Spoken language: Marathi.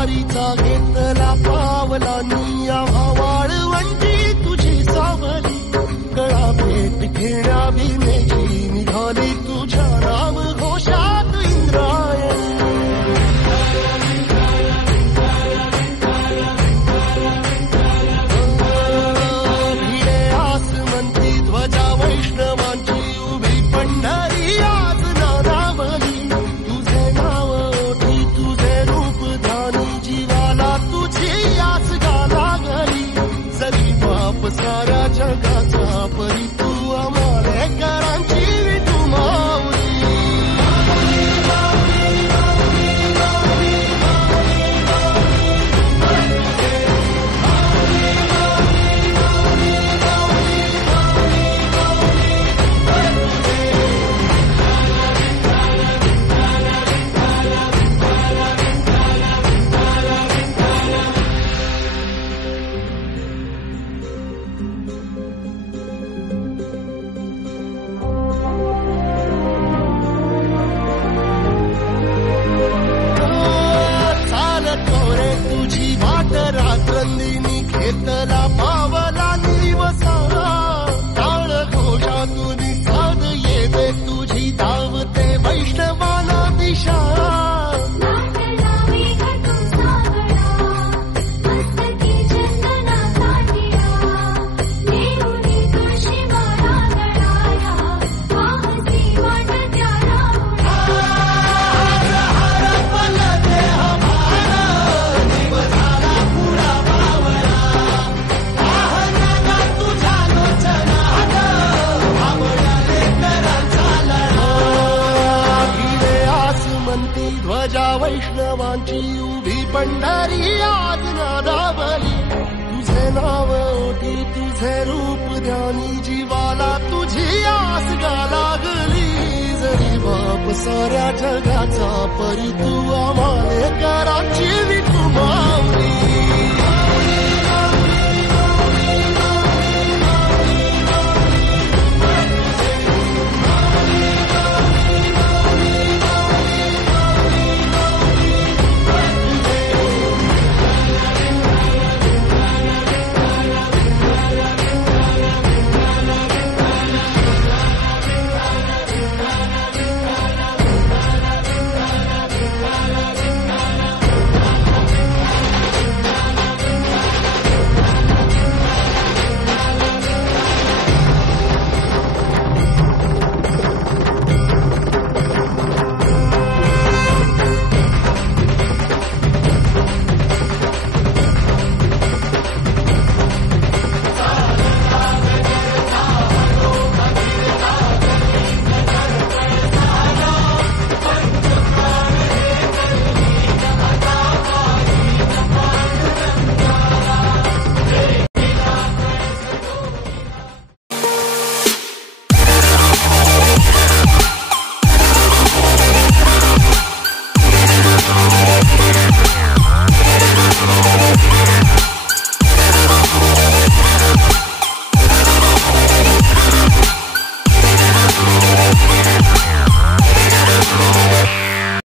वारीचा घेतला पावला निया वाळवंटी तुझी सावली कळा भेट घेण्या भीमेची निघाली तुझ्या नाम घोषात इंद्रायणी भिडे आसमंती ध्वजा वैष्णवांची उभी पंढरी आज नादावली तुझे नाव ओठी तुझे रूप ध्यानी जीवाला तुझी आस गा लागली जरी बाप साऱ्या जगाचा परी तू आमालेकरांची विठू माऊली तुझी वाट रात्रंदिनी घेतला पावला निवसा टाळ घोषातून साध येते तुझी धावते वैष्णवाला दिशा ध्वजा वैष्णवांची उभी पंढरी आज नादावली तुझे नाव ओठी तुझे रूप ध्यानी जीवाला तुझी आस गा लागली जरी बाप साऱ्या जगाचा परी तू आम्हा